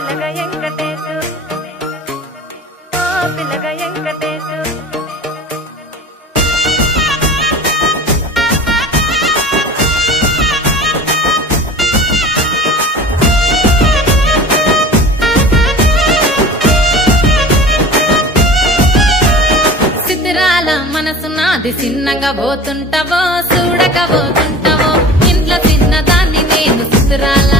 పిల్లగ వెంకటేశు ఓ పిల్లగ వెంకటేశు సిద్ధిరాల మనసు నాది చిన్నగా పోతుంటావో చూడక పోతుంటావో ఇంట్లో చిన్నదాన్ని నేను సిద్ధిరాల